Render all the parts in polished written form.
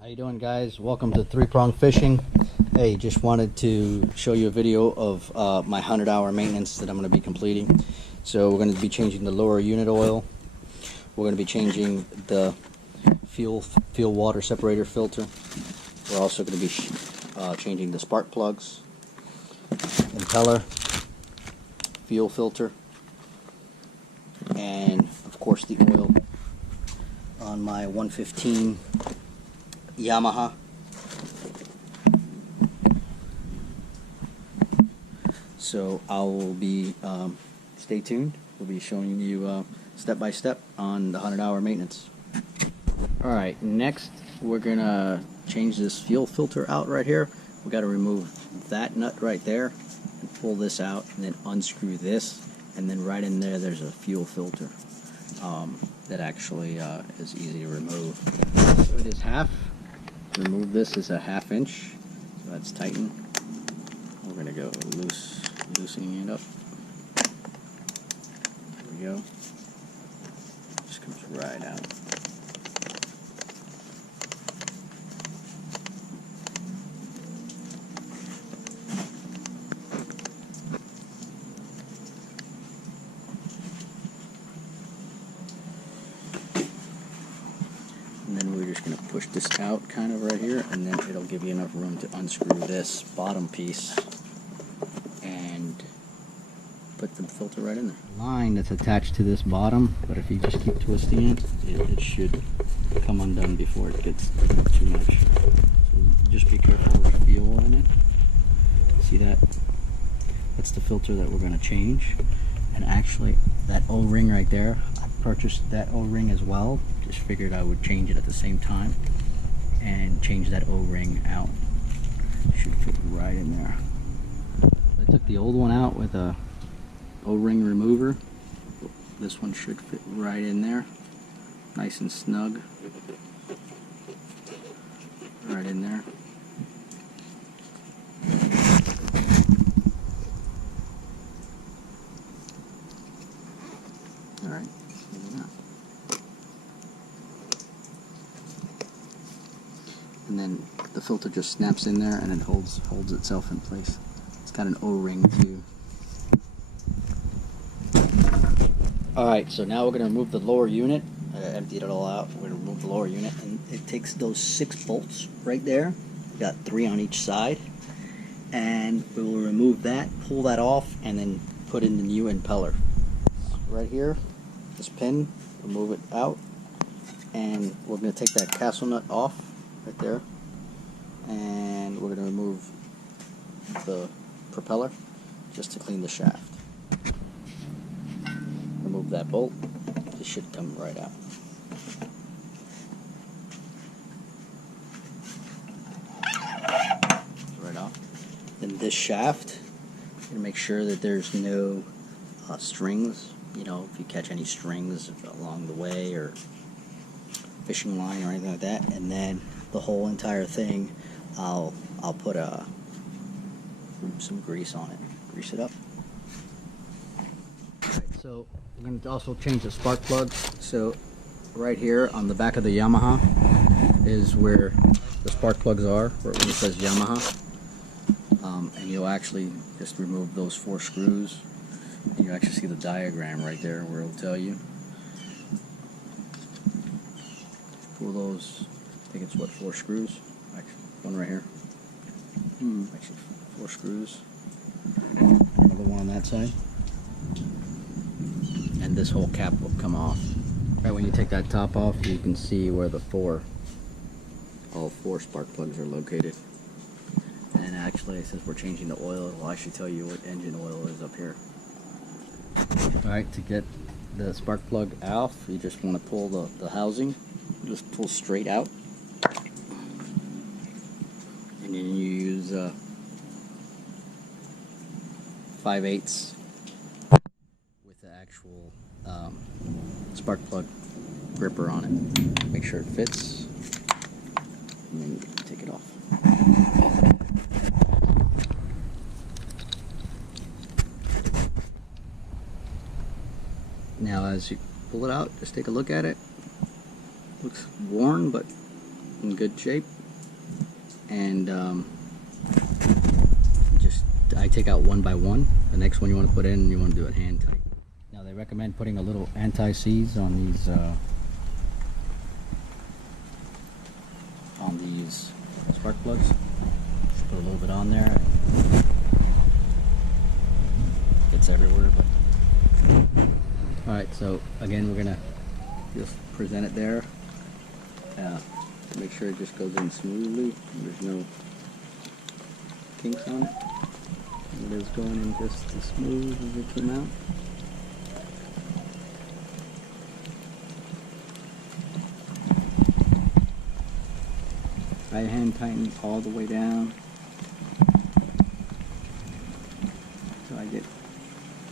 How you doing, guys? Welcome to Three Prong Fishing. Hey, just wanted to show you a video of my 100-hour maintenance that I'm going to be completing. So we're going to be changing the lower unit oil. We're going to be changing the fuel water separator filter. We're also going to be changing the spark plugs, impeller, fuel filter, and of course the oil on my 115 Yamaha. So I will be, stay tuned, we'll be showing you step by step on the 100-hour maintenance. Alright, next we're gonna change this fuel filter out right here. We got to remove that nut right there and pull this out, and then unscrew this, and then right in there there's a fuel filter that actually is easy to remove. So it is half. Remove this is a 1/2 inch, so that's tightened. We're gonna go loosening it up. There we go. Just comes right out. And then we're just going to push this out kind of right here, and then it'll give you enough room to unscrew this bottom piece and put the filter right in there. Line that's attached to this bottom, but if you just keep twisting it, it should come undone before it gets too much. So just be careful with the fuel in it. See that? That's the filter that we're going to change. And actually, that O-ring right there, I purchased that O-ring as well. Just figured I would change it at the same time and change that O-ring out. Should fit right in there. I took the old one out with a O-ring remover. This one should fit right in there, nice and snug, right in there. All right. And then the filter just snaps in there and it holds itself in place. It's got an O-ring too. Alright, so now we're going to remove the lower unit. I emptied it all out. We're going to remove the lower unit, and it takes those 6 bolts right there. We got 3 on each side. And we will remove that, pull that off, and then put in the new impeller. Right here, this pin, remove it out. And we're going to take that castle nut off right there, and we're going to remove the propeller just to clean the shaft. Remove that bolt. It should come right out. Right off. Then this shaft, you're going to make sure that there's no strings. You know, if you catch any strings along the way, or fishing line or anything like that, and then the whole entire thing, I'll put some grease on it, grease it up. Alright, so I'm going to also change the spark plugs. So right here on the back of the Yamaha is where the spark plugs are, where it says Yamaha, and you'll actually just remove those 4 screws, and you actually see the diagram right there where it'll tell you. Pull those, I think it's what, 4 screws? Actually, one right here. Actually, 4 screws. Another one on that side. And this whole cap will come off. Right when you take that top off, you can see where all 4 spark plugs are located. And actually, since we're changing the oil, it will actually tell you what engine oil is up here. Alright, to get the spark plug off, you just want to pull the housing. Just pull straight out, and then you use 5/8 with the actual spark plug gripper on it. Make sure it fits, and then you can take it off. Now as you pull it out, just take a look at it. Looks worn, but in good shape, and I take out one by one. The next one you want to put in, you want to do it hand tight. Now they recommend putting a little anti-seize on these spark plugs. Just put a little bit on there. It's everywhere, but all right. So again, we're gonna just present it there. Make sure it just goes in smoothly. There's no kinks on it. It is going in just as smooth as it came out. I hand tighten all the way down so I get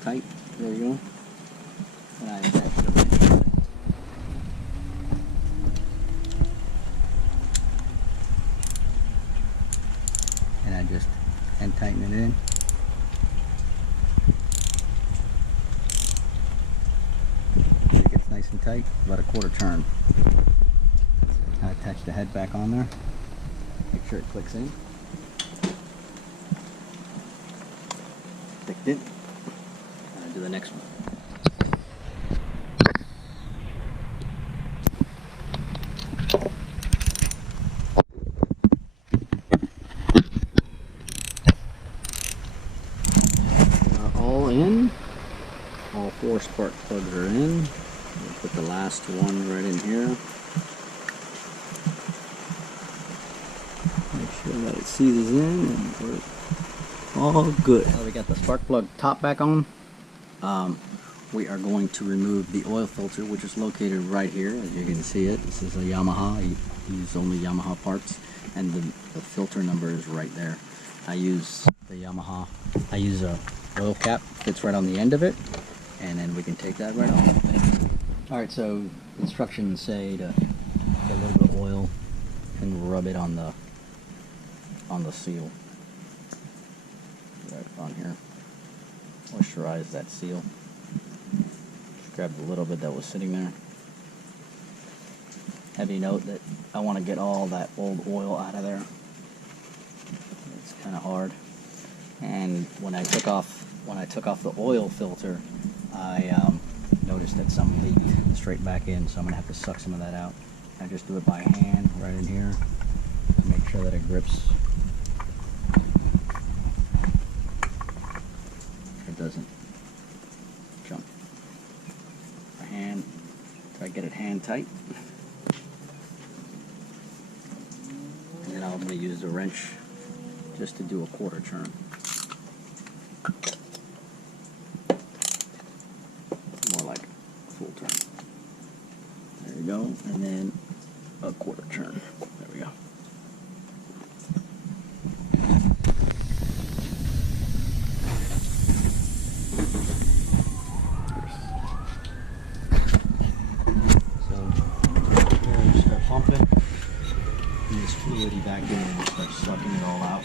tight. There you go. And I attach the wrench. And I just hand tighten it in. It gets nice and tight, about a quarter turn. I attach the head back on there. Make sure it clicks in. Clicked in. And I do the next one. All in. All 4 spark plugs are in. We'll put the last one right in here. Make sure that it seizes in and we're all good. Now we got the spark plug top back on. We are going to remove the oil filter, which is located right here. As you can see it, this is a Yamaha. I use only Yamaha parts, and the filter number is right there. I use the Yamaha. I use a oil cap, fits right on the end of it, and then we can take that right off. All right, so instructions say to get a little bit of oil and rub it on the seal right on here. Moisturize that seal. Just grab the little bit that was sitting there. Heavy note that I want to get all that old oil out of there. It's kind of hard. And when I took off the oil filter, I noticed that some leaked straight back in, so I'm gonna have to suck some of that out. I just do it by hand right in here to make sure that it grips. It doesn't jump. By hand, try to get it hand tight. And then I'm gonna use the wrench just to do a quarter turn. More like a full turn. There you go, and then a quarter turn. There we go. So here, just start pumping. And this fluid evacuator and start sucking it all out.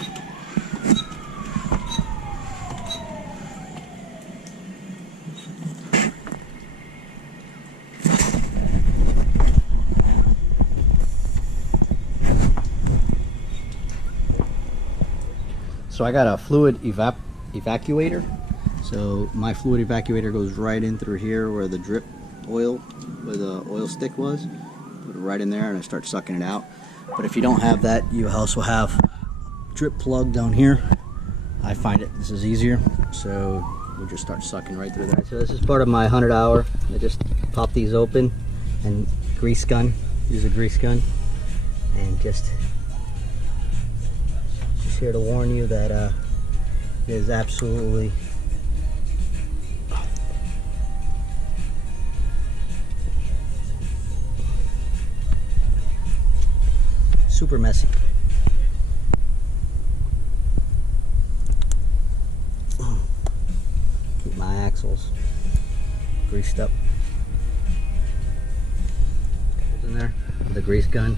So I got a fluid evacuator. So my fluid evacuator goes right in through here where the drip oil, where the oil stick was. Put it right in there and I start sucking it out. But if you don't have that, you also have drip plug down here. I find this is easier. So we'll just start sucking right through there. So this is part of my 100 hour. I just pop these open and grease gun. Use a grease gun and just here to warn you that it is absolutely super messy. Keep my axles greased up. In there with a grease gun,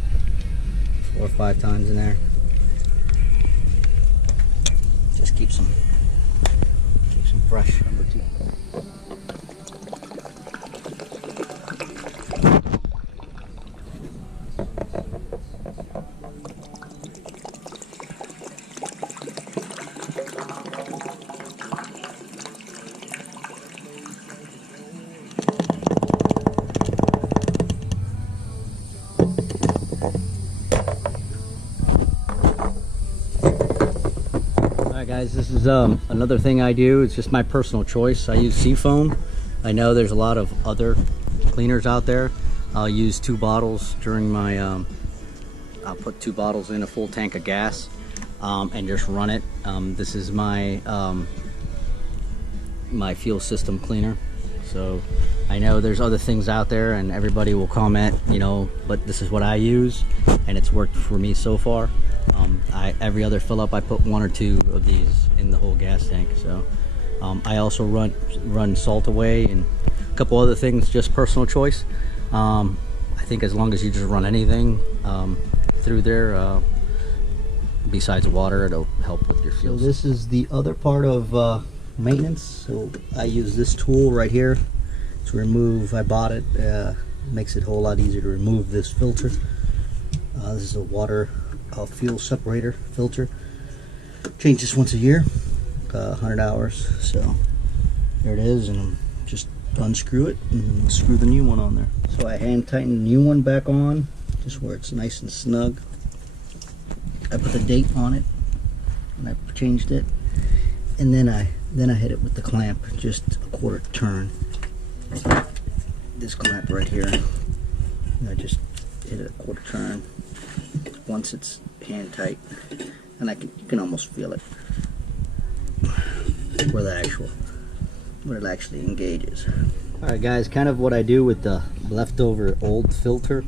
4 or 5 times in there. Just keeps them fresh. Number 2. Guys, this is another thing I do. It's just my personal choice. I use Seafoam. I know there's a lot of other cleaners out there. I'll use 2 bottles during my I'll put 2 bottles in a full tank of gas and just run it. This is my my fuel system cleaner. So I know there's other things out there and everybody will comment, you know, but this is what I use and it's worked for me so far. Every other fill up I put 1 or 2 of these in the whole gas tank. So I also run salt away and a couple other things, just personal choice. I think as long as you just run anything through there besides water, it'll help with your fuel. So this is the other part of maintenance. So I use this tool right here to remove. I bought it. Makes it a whole lot easier to remove this filter. This is a water fuel separator filter. Change this once a year, 100 hours. So there it is, and just unscrew it and screw the new one on there. So I hand tighten the new one back on, just where it's nice and snug. I put the date on it, and I changed it, and then I hit it with the clamp, just a 1/4 turn. This clamp right here, and I just hit it a 1/4 turn. Once it's hand tight, and you can almost feel it where it actually engages. All right, guys, kind of what I do with the leftover old filter,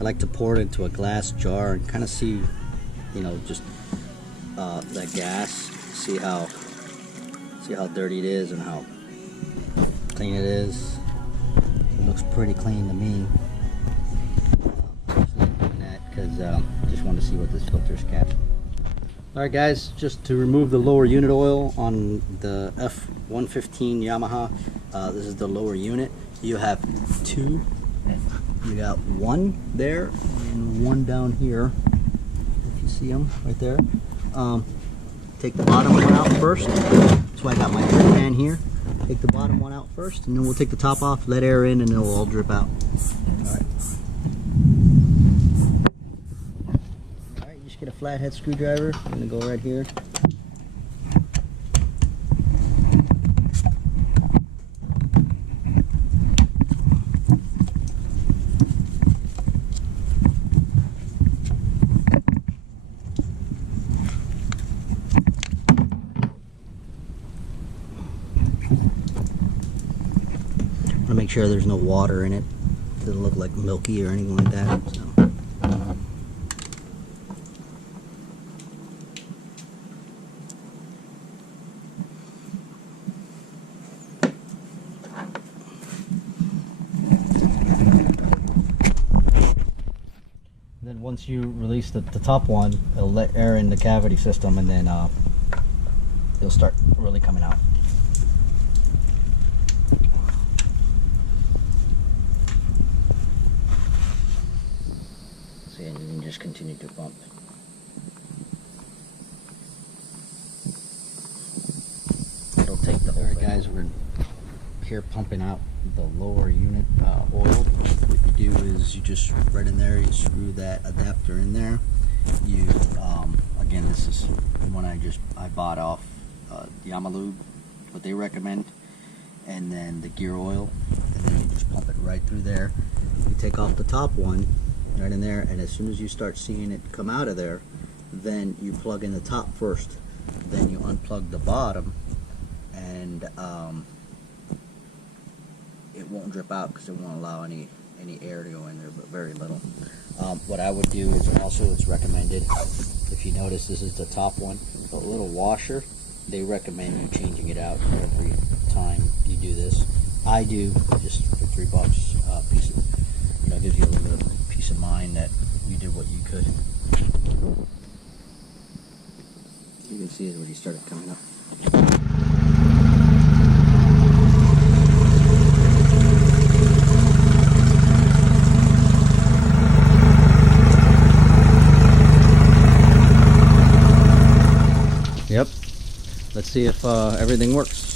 I like to pour it into a glass jar and kind of see, you know, just the gas, see how dirty it is and how clean it is. It looks pretty clean to me. Because I just want to see what this filter's capturing. Alright guys, just to remove the lower unit oil on the F115 Yamaha, this is the lower unit. You have 2. You got 1 there and 1 down here, if you see them right there. Take the bottom one out first. That's why I got my drip pan here. Take the bottom one out first, and then we'll take the top off, let air in, and it'll all drip out. Alright. Get a flathead screwdriver. I'm going to go right here. I want to make sure there's no water in it. It doesn't look like milky or anything like that. So. Once you release the top one, it'll let air in the cavity system, and then it'll start really coming out. See, and you can just continue to pump. It'll take the whole thing. Alright guys, we're here pumping out the lower unit oil. What you do is you just right in there, you screw that adapter in there. You again, this is one I bought off Yamaha, what they recommend, and then the gear oil, and then you just pump it right through there. You take off the top one right in there, and as soon as you start seeing it come out of there, then you plug in the top first, then you unplug the bottom, and it won't drip out because it won't allow any air to go in there, but very little. What I would do is also, it's recommended, if you notice this is the top one, a little washer. They recommend you changing it out every time you do this. I do just for $3, piece of, you know, gives you a little bit of peace of mind that you did what you could. You can see it when he started coming up. Yep. Let's see if everything works.